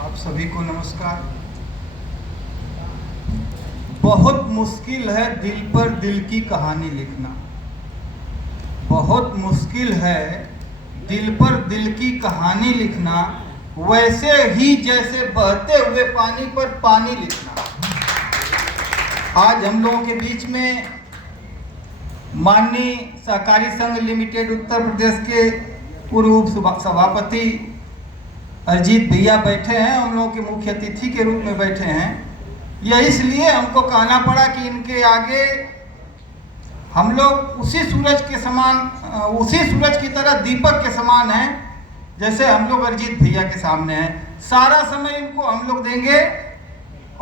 आप सभी को नमस्कार। बहुत मुश्किल है दिल पर दिल की कहानी लिखना। बहुत मुश्किल है दिल पर दिल की कहानी लिखना, वैसे ही जैसे बहते हुए पानी पर पानी लिखना। आज हम लोगों के बीच में माननीय सहकारी संघ लिमिटेड उत्तर प्रदेश के पूर्व सभापति अरिजीत भैया बैठे हैं। हम लोगों के मुख्य अतिथि के रूप में बैठे हैं। यह इसलिए हमको कहना पड़ा कि इनके आगे हम लोग उसी सूरज के समान, उसी सूरज की तरह दीपक के समान हैं जैसे हम लोग अरिजीत भैया के सामने हैं। सारा समय इनको हम लोग देंगे।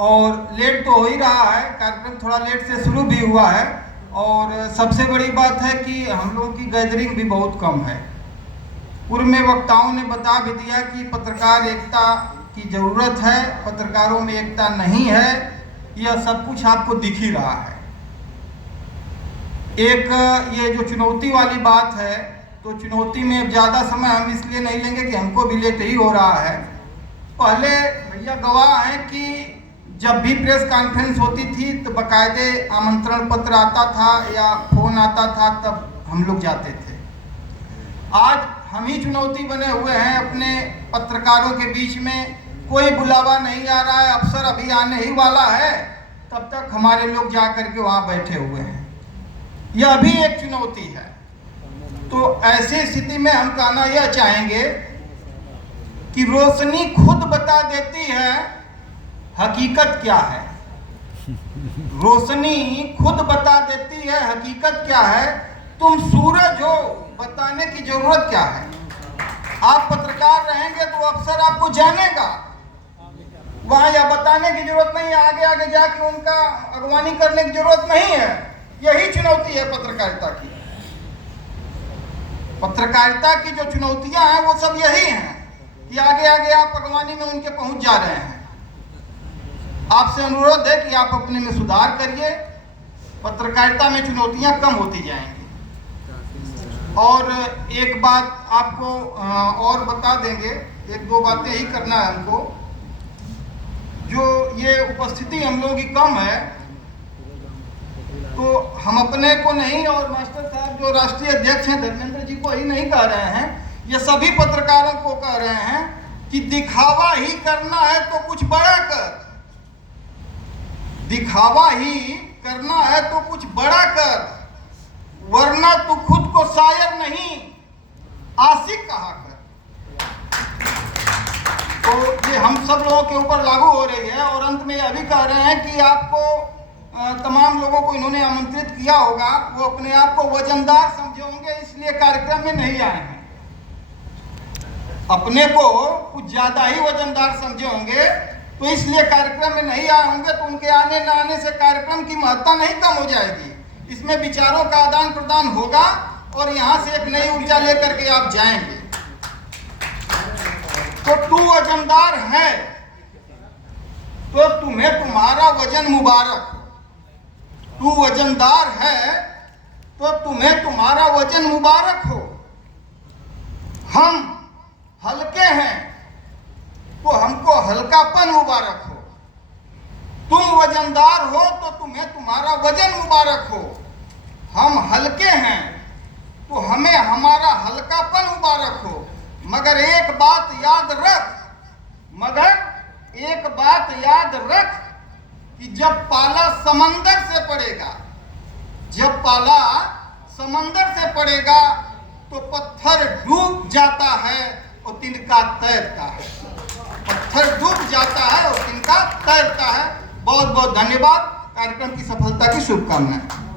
और लेट तो हो ही रहा है, कार्यक्रम थोड़ा लेट से शुरू भी हुआ है। और सबसे बड़ी बात है कि हम लोगों की गैदरिंग भी बहुत कम है। पूर्व में वक्ताओं ने बता भी दिया कि पत्रकार एकता की ज़रूरत है, पत्रकारों में एकता नहीं है। यह सब कुछ आपको दिख ही रहा है। एक ये जो चुनौती वाली बात है, तो चुनौती में ज़्यादा समय हम इसलिए नहीं लेंगे कि हमको भी लेट ही हो रहा है। पहले भैया गवाह हैं कि जब भी प्रेस कॉन्फ्रेंस होती थी तो बाकायदे आमंत्रण पत्र आता था या फोन आता था, तब हम लोग जाते थे। आज हम ही चुनौती बने हुए हैं अपने पत्रकारों के बीच में। कोई बुलावा नहीं आ रहा है, अफसर अभी आने ही वाला है, तब तक हमारे लोग जा करके वहाँ बैठे हुए हैं। यह भी एक चुनौती है। तो ऐसी स्थिति में हम कहना यह चाहेंगे कि रोशनी खुद बता देती है हकीकत क्या है। रोशनी खुद बता देती है हकीकत क्या है। तुम सूरज हो, बताने की जरूरत क्या है। आप पत्रकार रहेंगे तो अफसर आपको जानेगा, वहां यह बताने की जरूरत नहीं है। आगे आगे जाके उनका अगवानी करने की जरूरत नहीं है। यही चुनौती है पत्रकारिता की। पत्रकारिता की जो चुनौतियां हैं वो सब यही हैं कि आगे आगे आप अगवानी में उनके पहुंच जा रहे हैं। आपसे अनुरोध है कि आप अपने में सुधार करिए। पत्रकारिता में चुनौतियां कम होती जाएंगी। और एक बात आपको और बता देंगे, एक दो बातें ही करना है हमको। जो ये उपस्थिति हम लोगों की कम है, तो हम अपने को नहीं और मास्टर साहब जो राष्ट्रीय अध्यक्ष हैं धर्मेंद्र जी को ही नहीं कह रहे हैं, ये सभी पत्रकारों को कह रहे हैं कि दिखावा ही करना है तो कुछ बड़ा कर। दिखावा ही करना है तो कुछ बड़ा कर, वरना तू खुद को शायर नहीं आशिक कहा कर। तो ये हम सब लोगों के ऊपर लागू हो रही है। और अंत में यह भी कह रहे हैं कि आपको तमाम लोगों को इन्होंने आमंत्रित किया होगा, वो अपने आप को वजनदार समझे होंगे, इसलिए कार्यक्रम में नहीं आए हैं। अपने को कुछ ज्यादा ही वजनदार समझे होंगे, तो इसलिए कार्यक्रम में नहीं आए होंगे। तो उनके आने न आने से कार्यक्रम की महत्ता नहीं कम हो जाएगी। इसमें विचारों का आदान प्रदान होगा और यहाँ से एक नई ऊर्जा लेकर के आप जाएंगे। तो तू वजनदार है तो तुम्हें तुम्हारा वजन मुबारक। तू वजनदार है तो तुम्हें तुम्हारा वजन मुबारक हो। हम हल्के हैं तो हमको हल्कापन मुबारक हो। तुम वजनदार हो तो तुम्हें तुम्हारा वजन मुबारक हो। हम हल्के हैं तो हमें हमारा हल्कापन मुबारक हो। मगर एक बात याद रख, कि जब पाला समंदर से पड़ेगा, जब पाला समंदर से पड़ेगा तो पत्थर डूब जाता है और तिनका तैरता है। पत्थर डूब जाता है और तिनका तैरता है। बहुत बहुत धन्यवाद। कार्यक्रम की सफलता की शुभकामनाएं।